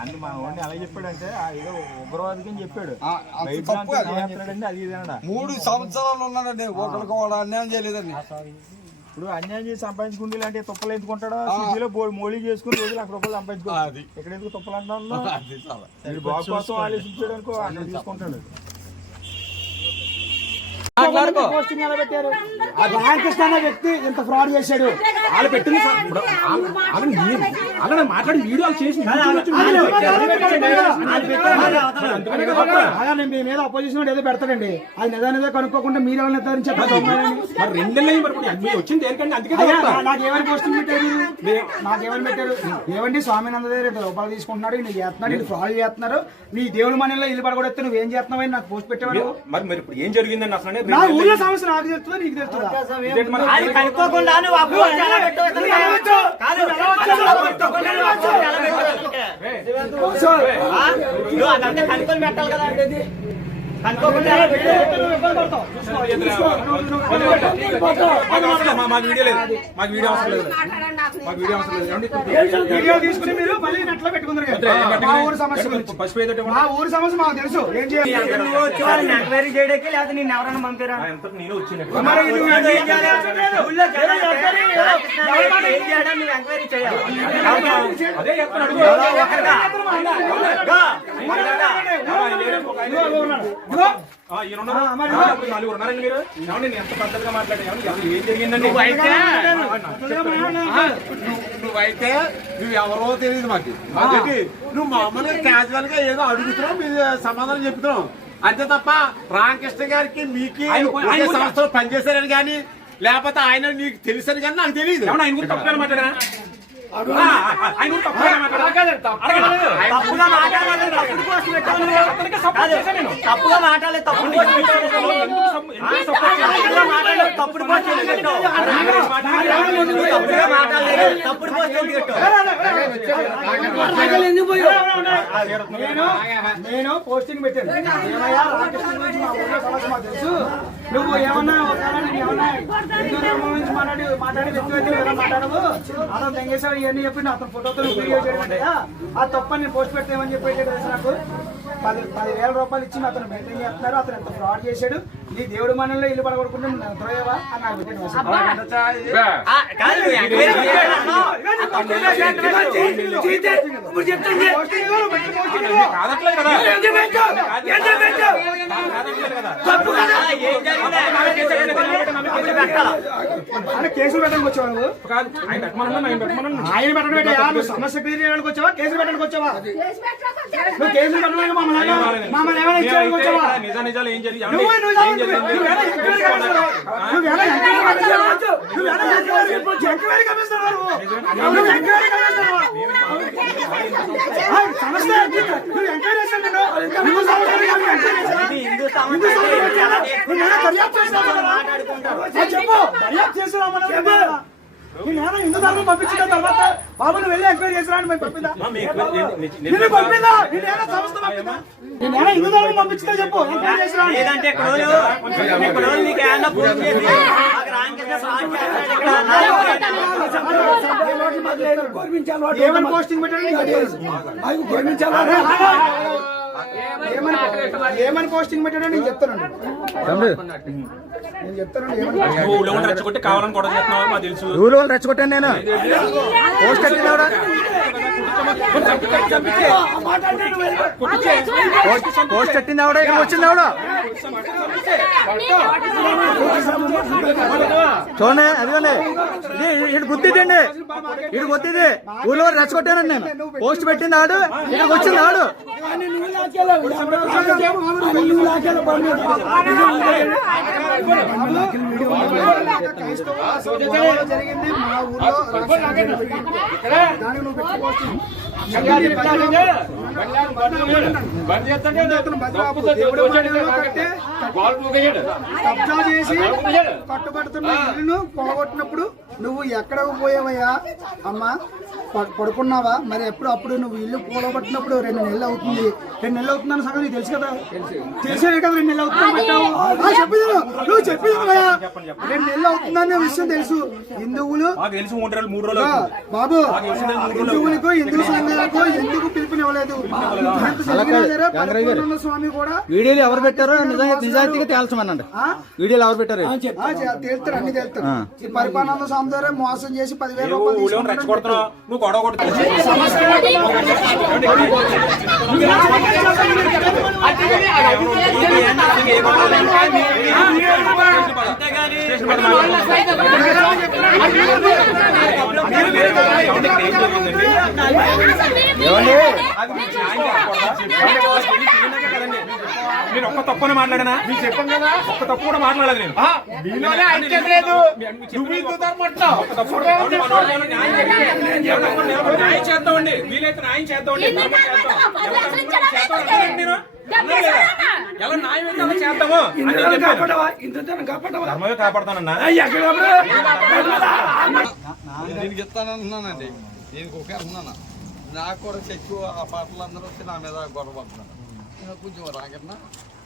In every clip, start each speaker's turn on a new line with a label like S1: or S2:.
S1: నన్ను మా వాడిని చెప్పాడంటే ఆ ఏదో ఉగ్రవాదికి అని చెప్పాడు.
S2: ఆ, అంత
S1: బయట
S2: తప్పు అది. మూడు సంవత్సరాలు ఉన్నాడండి ఒకరికి వాడు అన్యాయం చేయలేదండి.
S1: ఇప్పుడు అన్యాయం చేసి సంపాదించుకుంటే ఇలాంటి తుప్పలు ఎందుకుంటాడో సిటీలో బోర్డు మోళీ చేసుకుని రోజు లక్ష రూపాయలు సంపాదించుకో
S2: అది.
S1: ఇక్కడ ఎందుకు తుప్పలు అంటున్నాను
S2: అది చాలా.
S1: మీరు బాగు కోసం ఆలోచించాడు అనుకో అక్కడ తీసుకుంటాడు.
S3: పోస్టింగ్ ఎలా పెట్టారు? ఆ రామకృష్ణ అనే వ్యక్తి ఇంత ఫ్రాడ్ చేశాడు.
S4: వాళ్ళు పెట్టింది సార్. ఇప్పుడు ఆమె- ఆమె నీ- ఆమె మాట్లాడి వీడియోలు చేసి
S3: మీ మీద అపోజిషన్ ఏదో పెడతాడండి అది నిజా నిజా కనుక్కోకుండా మీరు ఎవరు నిర్ధారించారు
S4: మరి రెండు నెలలు మరి వచ్చింది అందుకే
S3: పెట్టారు ఏమండి స్వామినంద దగ్గర రూపాయలు తీసుకుంటున్నాడు నేను చేస్తున్నాడు ఇది ఫ్రాడ్ చేస్తున్నారు నీ దేవుడి మనలో ఇల్లు పడగొడితే నువ్వు ఏం చేస్తున్నావు అని నాకు పోస్ట్ పెట్టేవాడు
S4: మరి మరి ఇప్పుడు ఏం జరిగిందని అసలు
S3: ఊళ్ళో సమస్య నాకు తెలుస్తుందా నీకు తెలుస్తుందా
S4: ఇదేంటి మరి?
S5: అది కనుక్కోకుండా నువ్వు ఆ పోస్ట్ ఎలా పెట్టావు ఇతనికి? కాదు, కనుక్కోకుండా నువ్వు ఆ పోస్ట్ ఎలా పెట్టావు? ఆ? నువ్వు అదంతా కనుక్కొని పెట్టాలి కదా. కనుక్కోకుండా ఎలా పెట్టావు?
S4: మాకు అవసరం లేదు. మా- మాకు వీడియో లేదు. మాకు వీడియో అవసరం లేదు. మాకు వీడియో అవసరం లేదు. ఏమండి?
S3: వీడియో తీసుకుని మీరు మళ్ళీ నెట్లో పెట్టుకుందరు
S4: వద్దురా, ఏం
S3: మా
S4: పెట్టకండి.
S3: ఊరు సమస్య గురించి.
S4: పసుపు ఏదో ఇవ్వండి.
S3: మా ఊరి సమస్య మాకు తెలుసు. ఏం చేయాలి?
S5: చేయడానికి లేకపోతే నేను ఎవరైనా పంపిరా?
S4: నేను వచ్చినట్టు
S5: ఎంక్వైరీ చేయాలి ఎవరో
S4: మీరు ఏమండి నేను ఎంత పద్ధతిగా మాట్లాడాను ఏం జరిగిందండి
S2: నువ్వైతే నువ్వు ఎవరో తెలియదు మాకు మాకేంటి? నువ్వు మామూలుగా క్యాజువల్గా ఏదో అడుగుతున్నావు మీరు సమాధానం చెప్తున్నావు అంతే తప్ప రామకృష్ణ గారికి మీకు
S4: ఆయన-
S2: సంస్థలో పనిచేశారని కానీ లేకపోతే ఆయన నీకు తెలుసని కానీ నాకు తెలియదు
S4: ఏమన్నా ఆయన గురించి తప్పుగా మాట్లాడారా ఆయన తప్పుగా మాట్లాడారా అడగలేదు.
S5: తప్పుగా మాట్లాడాలి తప్పుడు. కాదు, తప్పుగా తప్పుడు తప్పుడు మాట్లాడలేదు తప్పుడు?
S3: నేను నేను పోస్టింగ్ పెట్టాను తెలుసు నువ్వు ఏమన్నా ఒకవేళ నేను ఏమన్నా హిందూ ధర్మం గురించి మాట్లాడి మాట్లాడి వ్యక్తి మాట్లాడవు అతను తెంగేశాడు ఇవన్నీ చెప్పి నా అతను ఫోటోతో వీడియో చేయడం ఆ తప్పని నేను పోస్ట్ పెడితే ఏమని చెప్పి తెలుసు నాకు పది పదివేల రూపాయలు ఇచ్చి అతను మెయింటైన్ చేస్తున్నారు అతను ఎంత ఫ్రాడ్ చేశాడు నీ దేవుడి మనలో ఇల్లు పడగొడుకుంటే నువ్వు ద్రోయవా అని నాకు పెట్టాను కేసులు పెట్టడానికి వచ్చావా నువ్వు?
S4: ఆయన
S3: పెట్టడం పెట్టా నువ్వు సమస్య క్లియర్ చేయడానికి వచ్చావా? కేసులు పెట్టడానికి వచ్చావా? నువ్వు కేసులు పెట్టడానికి మమ్మల్ని మమ్మల్ని ఏమైనా ఇచ్చేయడానికి వచ్చావా? నువ్వు ఎంక్వైరీ కమిషనర్ నువ్వు ఎంక్వైరీ కమిషనర్ సమస్య? నువ్వు ఎంక్వైరీ
S5: మాట్లాడుకుంటారు
S3: నేనేనా హిందూ ధర్మం పంపించిన తర్వాత బాబు నువ్వు వెళ్ళి ఎంక్వైరీ చేసినా అని మేము పంపిందా
S4: మా మీ నేను-
S3: పంపిందా హిందూ ధర్మం చెప్పు ఎంక్వైరీ చేసినా.
S5: లేదంటే ఏమన్నా ఫోన్ చేసి
S3: పోస్టింగ్. ఏమని పోస్టింగ్ పెట్టాడో నేను చెప్తాను నేను చెప్తాను ఏమని
S4: నువ్వు ఊళ్ళో రెచ్చగొట్టి కావాలని తెలుసు.
S3: రెచ్చగొట్టాను నేను. పోస్ట్ పోస్ట్ కట్టింది ఆవిడ? ఇక్కడ వచ్చింది ఆవిడ? చూడండి అదిగోండి. ఇది ఇటు గుద్దిద్దండి ఇటు గుద్దిది ఊళ్ళో రెచ్చగొట్టానండి నేను. పోస్ట్ పెట్టింది ఆడు. ఇక్కడికి వచ్చింది ఆడు. జరిగింది. మా ఊళ్ళో దానికి నువ్వు పెట్టి కబ్జా చేసి కట్టుబడుతున్న ఇల్లును పోగొట్టినప్పుడు నువ్వు ఎక్కడికి పోయావయ్యా? అమ్మా పడుకున్నావా? మరి ఎప్పుడు అప్పుడు నువ్వు ఇల్లు కూలగొట్టినప్పుడు రెండు నెలలు అవుతుంది. రెండు నెలలు అవుతుందని సంగతి నీకు తెలుసు కదా? తెలిసే. కదా రెండు నెలలు అవుతుందని చెప్పింది నువ్వు. కదా రెండు నెలలు అవుతుందనే విషయం తెలుసు. హిందువులు
S4: అవుతుంది.
S3: బాబు హిందువులకు హిందూ సంఘాలకు ఎందుకు పిలుపుని పిలవలేదు ఎంత జరిగినా సరే పరిపూర్ణ స్వామి కూడా
S6: వీడియోలు ఎవరు పెట్టారో నిజంగా నిజాయితీగా తేల్చమనండి.
S3: ఆ?
S6: వీడియోలు ఎవరు పెట్టారు?
S3: ఆ, చే- తేలుతారు అన్ని తేలుతారు. ఈ పరిపాలన స్వామి ద్వారా మోసం చేసి పదివేల
S4: నువ్వు
S3: రూపాయలు
S4: ఊళ్ళో
S3: తీసుకుంటారు.
S4: రెచ్చగొడుతున్నావు నువ్వు గొడవ కొడుతున్నావు నేను ఒక్క తప్పుని మాట్లాడానా? చెప్పాను కదా ఒక్క తప్పు కూడా మాట్లాడలేదు నేను.
S2: మీలోనే ఐక్యత లేదు. నువ్వు
S4: ఒక్క తప్పు కూడా న్యాయం చేద్దామండి వీలైతే న్యాయం చేద్దామండి మీరు ఎలా న్యాయం అయితే అలా చేద్దాము? నేను చెప్పాను. ధర్మమే కాపాడతానన్నా?
S7: దీనికి ఇస్తానంటున్నానండి దీనికి ఒకే నాకు కూడా చెక్కు ఆ పాటలు అందరూ వచ్చి నా మీద గొడవ పడుతున్నాను నేను కొంచెం రాకన్నా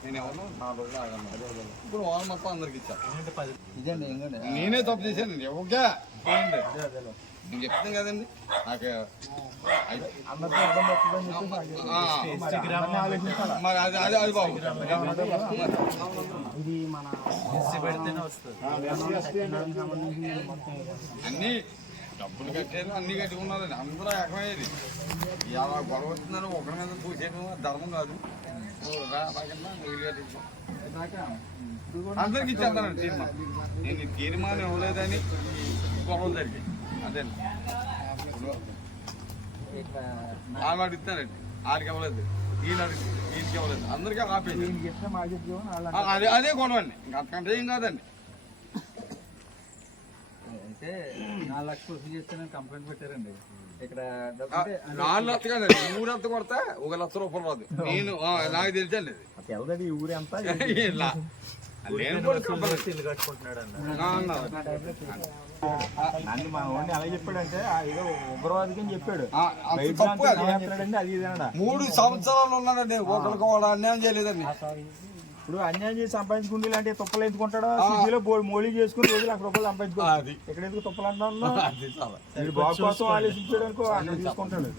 S7: నేను ఎవరు నాలుగు రోజులు ఆగను ఇప్పుడు వాళ్ళు మొత్తం అందరికి ఇచ్చాను నేనే తప్పు చేశానండి ఓకే పోయింది నేను చెప్తాను కదండి. నాకు మరి అది అది అది బాబు. అన్ని డబ్బులు కట్టారు అన్ని కట్టుకున్నారండి అందరూ ఏకమయ్యేది. ఇలా గొడవ వస్తుందని ఒకరి మీద చూసేయడం ధర్మం కాదు. అందరికి ఇచ్చేస్తానండి తీర్మానం నేను తీర్మానం ఇవ్వలేదని గొడవలు జరిగాయి అదే. ఆమె అడుగుతానండి ఆడికి ఇవ్వలేదు. ఈయన అడిగి ఈయనకి ఇవ్వలేదు. అందరికీ ఆపేది అదే అదే గొడవ అండి అంతకంటే ఏం కాదండి.
S6: అయితే నాలుగు లక్షలు వసూలు చేస్తానని కంప్లైంట్ పెట్టారండి.
S7: నాలుగు లక్ష లక్ష కొడతా ఒక లక్ష రూపాయలు రాదు. నేను నాకు తెలుసండి
S1: ఊరు ఎంత?
S7: అన్నారు.
S1: నన్ను మా వాడిని ఎలా చెప్పాడంటే ఏదో ఉగ్రవాదికి అని చెప్పాడు.
S7: అది. మూడు సంవత్సరాలు ఉన్నానండి ఒకరికి వాడు అన్యాయం చేయలేదండి.
S1: ఇప్పుడు అన్యాయం చేసి సంపాదించుకుంటే ఇలాంటి తుప్పలు ఎందుకుంటాడో సిటీలో మోళీ చేసుకుని రోజు లక్ష రూపాయలు సంపాదించుకో.
S7: అది.
S1: ఇక్కడ ఎందుకు తుప్పలు అంటున్నాను
S7: చాలా.
S1: బాబు కోసం ఆలోచించాడు అనుకో అక్కడ తీసుకుంటాడు.